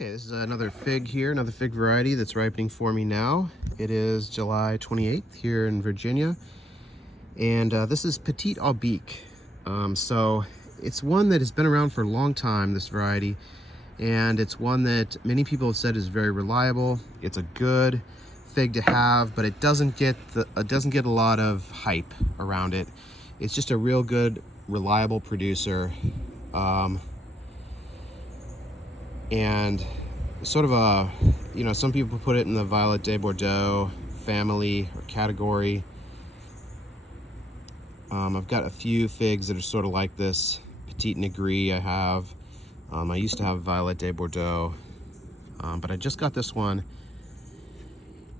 Okay, this is another fig here, another fig variety that's ripening for me now. It is July 28th here in Virginia, and this is Petite Aubique. So it's one that has been around for a long time, this variety, and it's one that many people have said is very reliable. It's a good fig to have, but it doesn't get a lot of hype around it. It's just a real good, reliable producer. And sort of a, some people put it in the Violet de Bordeaux family or category. I've got a few figs that are sort of like this. Petite Negri I have. I used to have Violet de Bordeaux, but I just got this one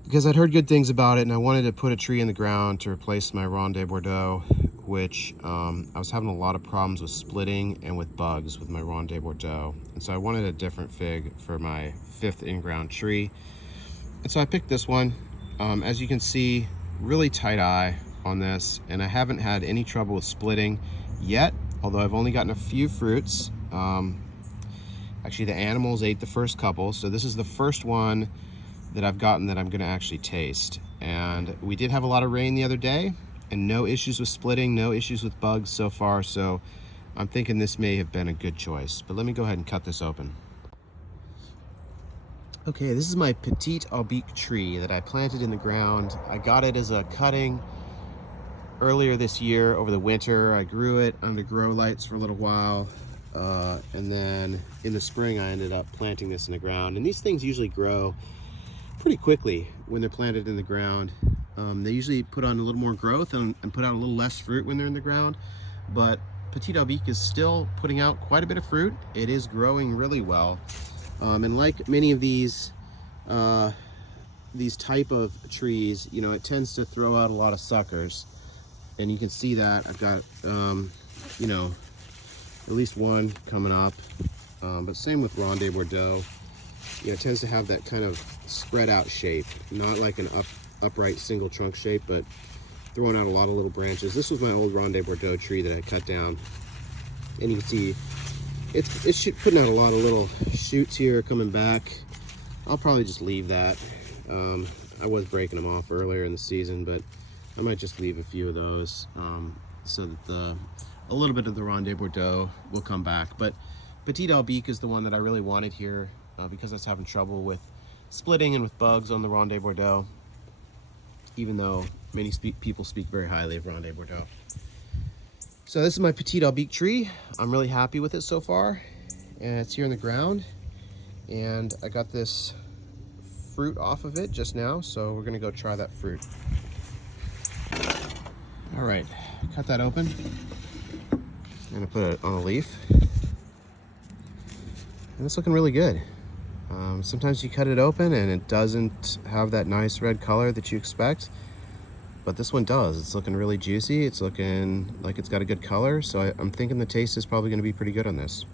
because I'd heard good things about it, and I wanted to put a tree in the ground to replace my Ronde de Bordeaux, which I was having a lot of problems with splitting and with bugs with my Ronde de Bordeaux. And so I wanted a different fig for my 5th in-ground tree. And so I picked this one. As you can see, really tight eye on this, and I haven't had any trouble with splitting yet, although I've only gotten a few fruits. Actually, the animals ate the first couple, so this is the first one that I've gotten that I'm gonna actually taste. And we did have a lot of rain the other day, and no issues with splitting, no issues with bugs so far, so I'm thinking this may have been a good choice. But let me go ahead and cut this open. Okay, this is my Petite Aubique tree that I planted in the ground. I got it as a cutting earlier this year over the winter. I grew it under grow lights for a little while, and then in the spring I ended up planting this in the ground. And these things usually grow pretty quickly when they're planted in the ground. They usually put on a little more growth and put out a little less fruit when they're in the ground, but Petite Aubique is still putting out quite a bit of fruit. It is growing really well, and like many of these type of trees, it tends to throw out a lot of suckers, and you can see that I've got at least one coming up, but same with Ronde de Bordeaux. It tends to have that kind of spread out shape, not like an upright single trunk shape, but throwing out a lot of little branches. This was my old Ronde de Bordeaux tree that I cut down, and you can see it's putting out a lot of little shoots here coming back. I'll probably just leave that. I was breaking them off earlier in the season, but I might just leave a few of those so that a little bit of the Ronde de Bordeaux will come back. But Petite Aubique is the one that I really wanted here, because I was having trouble with splitting and with bugs on the Ronde de Bordeaux, even though many people speak very highly of Ronde de Bordeaux. So this is my Petite Aubique tree. I'm really happy with it so far, and it's here in the ground, and I got this fruit off of it just now, so we're gonna go try that fruit. All right, cut that open. I'm gonna put it on a leaf, and it's looking really good. Sometimes you cut it open and it doesn't have that nice red color that you expect, but this one does. It's looking really juicy. It's looking like it's got a good color, so I'm thinking the taste is probably going to be pretty good on this.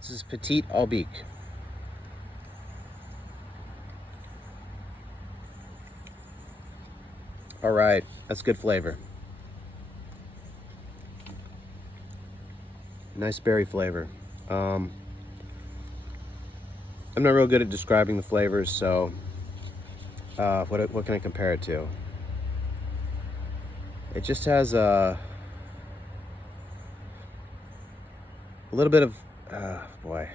This is Petite Aubique. All right, that's good flavor. Nice berry flavor. I'm not real good at describing the flavors, so what can I compare it to? It just has a little bit of boy.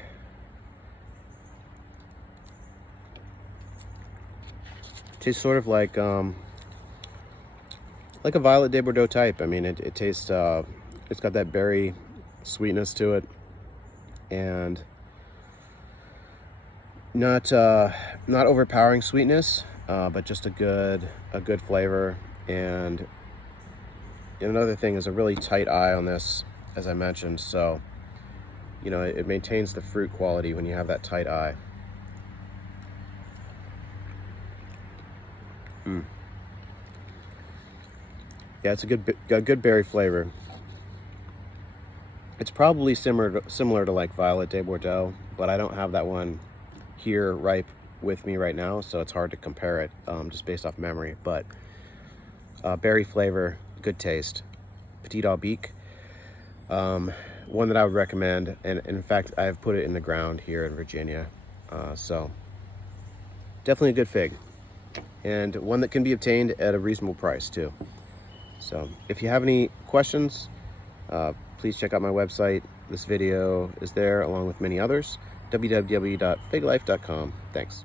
It tastes sort of like a Violet de Bordeaux type. I mean, it tastes it's got that berry sweetness to it, and not overpowering sweetness, but just a good flavor. And another thing is a really tight eye on this, as I mentioned, so it maintains the fruit quality when you have that tight eye. Yeah, it's a good berry flavor. It's probably similar to like Violet de Bordeaux, but I don't have that one here ripe with me right now, so it's hard to compare it just based off memory. But berry flavor, good taste. Petite Aubique. one that I would recommend, and in fact I've put it in the ground here in Virginia, so definitely a good fig, and one that can be obtained at a reasonable price too. So if you have any questions, please check out my website. This video is there along with many others, www.figlife.com. Thanks.